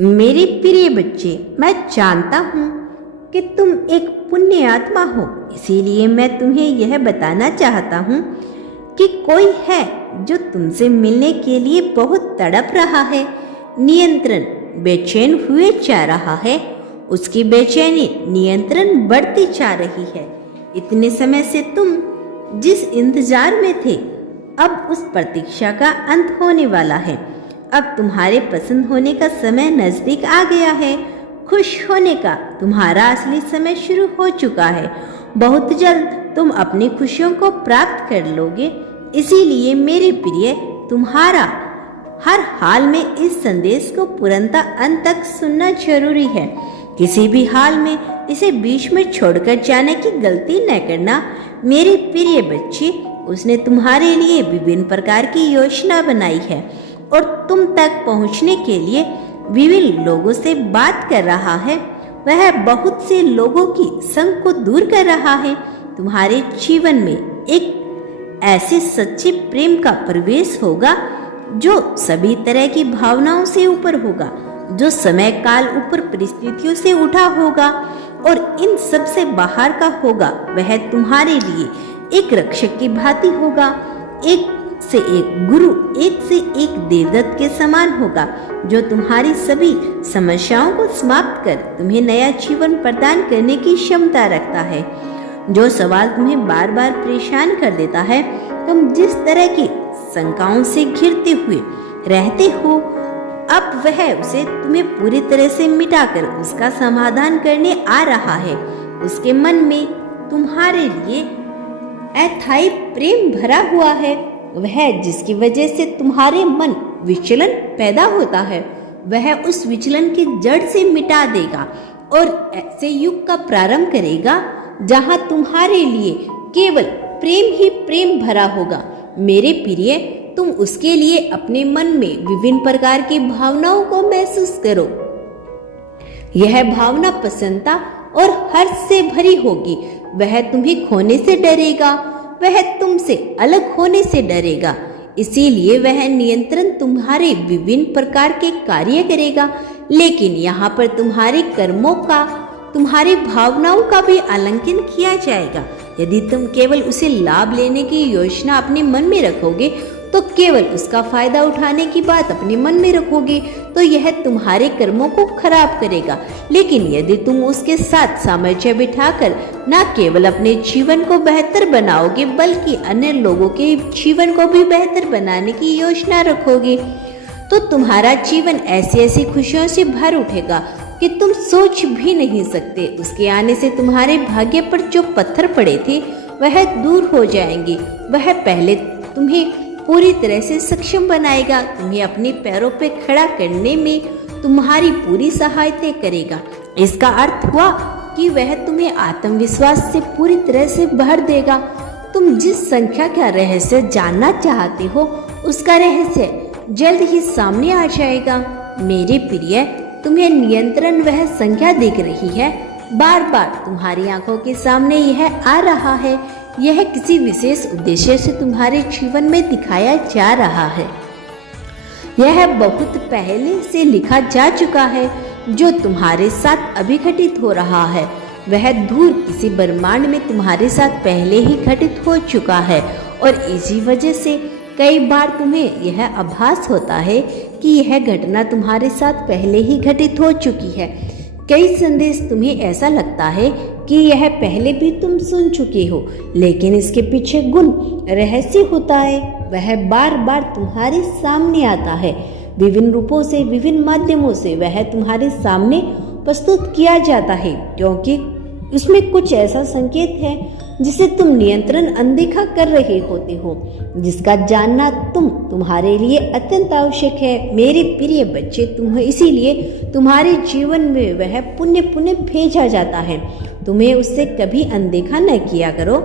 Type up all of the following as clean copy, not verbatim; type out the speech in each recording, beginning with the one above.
मेरे प्रिय बच्चे, मैं जानता हूँ कि तुम एक पुण्य आत्मा हो, इसीलिए मैं तुम्हें यह बताना चाहता हूँ कि कोई है जो तुमसे मिलने के लिए बहुत तड़प रहा है, नियंत्रण बेचैन हुए जा रहा है। उसकी बेचैनी नियंत्रण बढ़ती जा रही है। इतने समय से तुम जिस इंतजार में थे, अब उस प्रतीक्षा का अंत होने वाला है। अब तुम्हारे पसंद होने का समय नजदीक आ गया है। खुश होने का तुम्हारा असली समय शुरू हो चुका है। बहुत जल्द तुम अपनी खुशियों को प्राप्त कर लोगे। इसीलिए मेरे प्रिय, तुम्हारा हर हाल में इस संदेश को पूर्णतः अंत तक सुनना जरूरी है। किसी भी हाल में इसे बीच में छोड़कर जाने की गलती न करना। मेरे प्रिय बच्चे, उसने तुम्हारे लिए विभिन्न प्रकार की योजना बनाई है और तुम तक पहुंचने के लिए विभिन्न लोगों से बात कर रहा है। वह बहुत से लोगों की संग को दूर कर रहा है। तुम्हारे जीवन में एक ऐसे सच्चे प्रेम का प्रवेश होगा जो सभी तरह की भावनाओं से ऊपर होगा, जो समय काल ऊपर परिस्थितियों से उठा होगा और इन सब से बाहर का होगा। वह तुम्हारे लिए एक रक्षक की भांति होगा, एक से एक गुरु, एक से एक देवदत्त के समान होगा, जो तुम्हारी सभी समस्याओं को समाप्त कर तुम्हें नया जीवन प्रदान करने की क्षमता रखता है। जो सवाल तुम्हें बार बार परेशान कर देता है, तुम जिस तरह की शंकाओं से घिरते हुए रहते हो, अब वह उसे तुम्हें पूरी तरह से मिटाकर उसका समाधान करने आ रहा है। उसके मन में तुम्हारे लिए अथाई प्रेम भरा हुआ है। वह जिसकी वजह से तुम्हारे मन विचलन पैदा होता है, वह उस विचलन की जड़ से मिटा देगा और ऐसे युग का प्रारंभ करेगा जहां तुम्हारे लिए केवल प्रेम ही प्रेम भरा होगा। मेरे प्रिय, तुम उसके लिए अपने मन में विभिन्न प्रकार की भावनाओं को महसूस करो। यह भावना प्रसन्नता और हर्ष से भरी होगी। वह तुम्हें खोने से डरेगा, वह तुमसे अलग होने से डरेगा। इसीलिए वह नियंत्रण तुम्हारे विभिन्न प्रकार के कार्य करेगा। लेकिन यहाँ पर तुम्हारे कर्मों का, तुम्हारी भावनाओं का भी आलंकन किया जाएगा। यदि तुम केवल उसे लाभ लेने की योजना अपने मन में रखोगे, तो केवल उसका फायदा उठाने की बात अपने मन में रखोगे, तो यह तुम्हारे कर्मों को खराब करेगा। लेकिन यदि तुम उसके साथ सामंजस्य बिठाकर न केवल अपने जीवन को बेहतर बनाओगे, बल्कि अन्य लोगों के जीवन को भी बेहतर बनाने की योजना रखोगे, तो तुम्हारा जीवन ऐसी ऐसी खुशियों से भर उठेगा कि तुम सोच भी नहीं सकते। उसके आने से तुम्हारे भाग्य पर जो पत्थर पड़े थे, वह दूर हो जाएंगे। वह पहले तुम्हें पूरी तरह से सक्षम बनाएगा, तुम्हें अपने पैरों पर खड़ा करने में तुम्हारी पूरी सहायता करेगा। इसका अर्थ हुआ कि वह तुम्हें आत्मविश्वास से पूरी तरह से भर देगा। तुम जिस संख्या का रहस्य जानना चाहते हो, उसका रहस्य जल्द ही सामने आ जाएगा। मेरे प्रिय, तुम्हें नियंत्रण वह संख्या दिख रही है, बार बार तुम्हारी आंखों के सामने यह आ रहा है। यह किसी विशेष उद्देश्य से तुम्हारे जीवन में दिखाया जा रहा है। यह बहुत पहले से लिखा जा चुका है। जो तुम्हारे साथ अभी घटित हो रहा है, वह दूर किसी ब्रह्मांड में तुम्हारे साथ पहले ही घटित हो चुका है। और इसी वजह से कई बार तुम्हें यह आभास होता है कि यह घटना तुम्हारे साथ पहले ही घटित हो चुकी है। कई संदेश तुम्हें ऐसा लगता है कि यह पहले भी तुम सुन चुके हो, लेकिन इसके पीछे गुण रहस्य होता है। वह बार बार तुम्हारे सामने आता है, विभिन्न रूपों से, विभिन्न माध्यमों से वह तुम्हारे सामने प्रस्तुत किया जाता है, क्योंकि उसमें कुछ ऐसा संकेत है जिसे तुम नियंत्रण अनदेखा कर रहे होते हो, जिसका जानना तुम्हारे लिए अत्यंत आवश्यक है। मेरे प्रिय बच्चे, इसीलिए तुम्हारे जीवन में वह पुण्य पुण्य भेजा जाता है। तुम्हें उससे कभी अनदेखा न किया करो।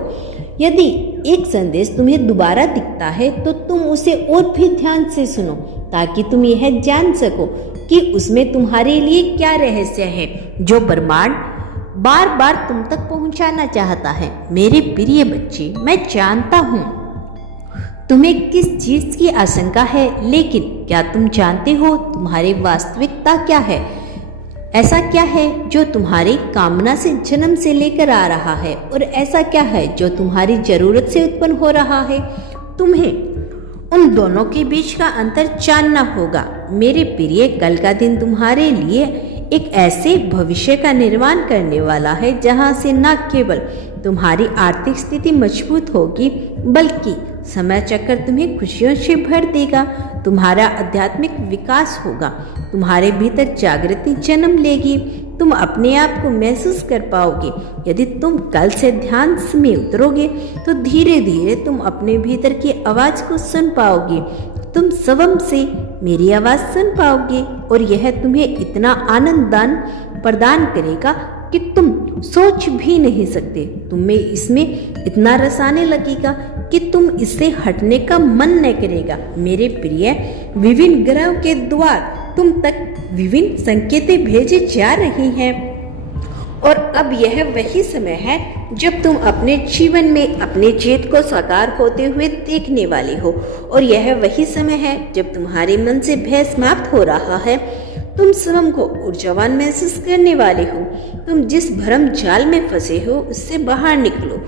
यदि एक संदेश तुम्हें दोबारा दिखता है, तो तुम उसे और भी ध्यान से सुनो, ताकि तुम यह जान सको कि उसमें तुम्हारे लिए क्या रहस्य है जो ब्रह्मांड बार बार तुम तक पहुंचाना चाहता है। मेरे प्रिय बच्चे, मैं जानता हूँ तुम्हें किस चीज की आशंका है, लेकिन क्या तुम जानते हो तुम्हारी वास्तविकता क्या है? ऐसा क्या है जो तुम्हारी कामना से जन्म से लेकर आ रहा है, और ऐसा क्या है जो तुम्हारी जरूरत से उत्पन्न हो रहा है? तुम्हें उन दोनों के बीच का अंतर जानना होगा। मेरे प्रिय, कल का दिन तुम्हारे लिए एक ऐसे भविष्य का निर्माण करने वाला है जहां से न केवल तुम्हारी आर्थिक स्थिति मजबूत होगी, बल्कि समय चक्कर तुम्हें खुशियों से भर देगा। तुम्हारा आध्यात्मिक विकास होगा, तुम्हारे भीतर जागृति जन्म लेगी, तुम अपने आप को महसूस कर पाओगे। यदि तुम कल से ध्यान में उतरोगे तो धीरे धीरे तुम अपने भीतर की आवाज को सुन पाओगे। तुम स्वयं से मेरी आवाज सुन पाओगे, और यह तुम्हें इतना आनंद प्रदान करेगा कि तुम सोच भी नहीं सकते। तुम्हें इसमें इतना रस आने लगेगा कि तुम इससे हटने का मन न करेगा। मेरे प्रिय, विभिन्न ग्रहों के द्वार तुम तक विभिन्न संकेतें भेजे जा रही हैं, और अब यह वही समय है जब तुम अपने जीवन में अपने जेद को साकार होते हुए देखने वाले हो, और यह वही समय है जब तुम्हारे मन से भय समाप्त हो रहा है। तुम स्वयं को ऊर्जावान महसूस करने वाले हो। तुम जिस भ्रम जाल में फंसे हो उससे बाहर निकलो।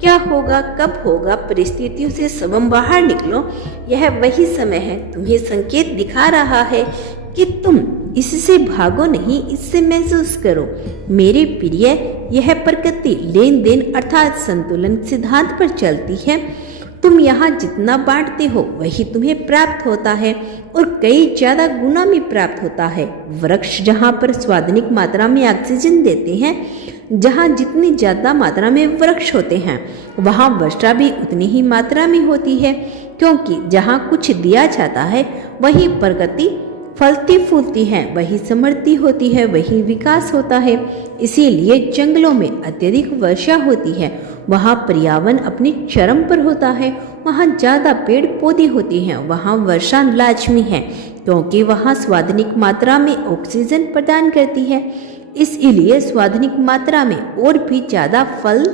क्या होगा, कब होगा, परिस्थितियों से स्वयं बाहर निकलो। यह वही समय है, तुम्हें संकेत दिखा रहा है कि तुम इससे भागो नहीं, इससे महसूस करो। मेरे प्रिय, यह प्रकृति लेन देन अर्थात संतुलन सिद्धांत पर चलती है। तुम यहाँ जितना बांटते हो वही तुम्हें प्राप्त होता है, और कई ज्यादा गुना में प्राप्त होता है। वृक्ष जहाँ पर स्वादनिक मात्रा में ऑक्सीजन देते हैं, जहाँ जितनी ज्यादा मात्रा में वृक्ष होते हैं, वहाँ वर्षा भी उतनी ही मात्रा में होती है, क्योंकि जहाँ कुछ दिया जाता है वही प्रकृति फलती फूलती है, वही समृद्धि होती है, वही विकास होता है। इसीलिए जंगलों में अत्यधिक वर्षा होती है, वहाँ पर्यावरण अपने चरम पर होता है, वहाँ ज्यादा पेड़ पौधे होते हैं, वहाँ वर्षा लाजमी है, क्योंकि वहाँ स्वादनिक मात्रा में ऑक्सीजन प्रदान करती है। इसलिए स्वादनिक मात्रा में और भी ज्यादा फल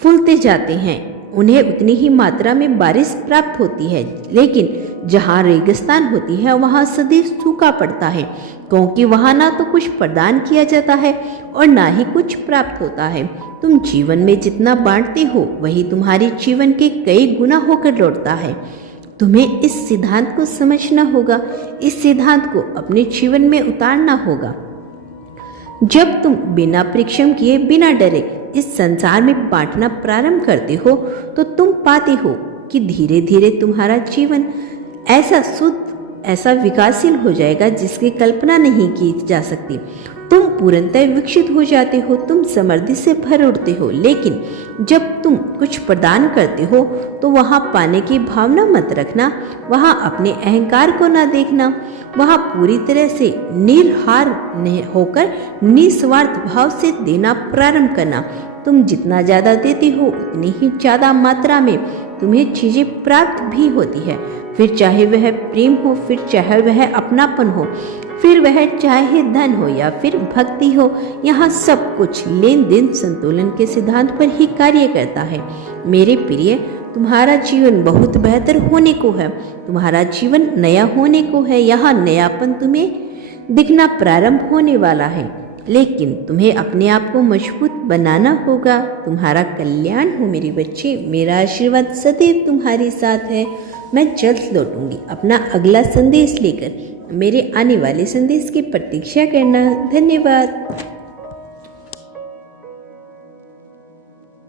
फूलते जाते हैं, उन्हें उतनी ही मात्रा में बारिश प्राप्त होती है। लेकिन जहाँ रेगिस्तान होती है वहाँ सदैव सूखा पड़ता है, क्योंकि वहाँ ना तो कुछ प्रदान किया जाता है और ना ही कुछ प्राप्त होता है। तुम जीवन में जितना बांटते हो वही तुम्हारे जीवन के कई गुना होकर लौटता है। तुम्हें इस सिद्धांत को समझना होगा, इस सिद्धांत को अपने जीवन में उतारना होगा। जब तुम बिना परिश्रम किए, बिना डरे इस संसार में बांटना प्रारंभ करते हो, तो तुम पाते हो कि धीरे धीरे तुम्हारा जीवन ऐसा शुद्ध, ऐसा विकासशील हो जाएगा जिसकी कल्पना नहीं की जा सकती। तुम पूर्णतः विकसित हो जाते हो, तुम समृद्धि से भर उठते हो। लेकिन जब तुम कुछ प्रदान करते हो तो वहाँ पाने की भावना मत रखना, वहाँ अपने अहंकार को ना देखना, वहाँ पूरी तरह से निर्हार होकर निस्वार्थ भाव से देना प्रारंभ करना। तुम जितना ज्यादा देते हो उतनी ही ज्यादा मात्रा में तुम्हें चीजें प्राप्त भी होती है। फिर चाहे वह प्रेम हो, फिर चाहे वह अपनापन हो, फिर वह चाहे धन हो या फिर भक्ति हो, यहाँ सब कुछ लेन देन संतुलन के सिद्धांत पर ही कार्य करता है। मेरे प्रिय, तुम्हारा जीवन बहुत बेहतर होने को है, तुम्हारा जीवन नया होने को है। यहाँ नयापन तुम्हें दिखना प्रारंभ होने वाला है, लेकिन तुम्हें अपने आप को मजबूत बनाना होगा। तुम्हारा कल्याण हो मेरे बच्चे, मेरा आशीर्वाद सदैव तुम्हारे साथ है। मैं जल्द लौटूंगी अपना अगला संदेश लेकर। मेरे आने वाले संदेश की प्रतीक्षा करना। धन्यवाद।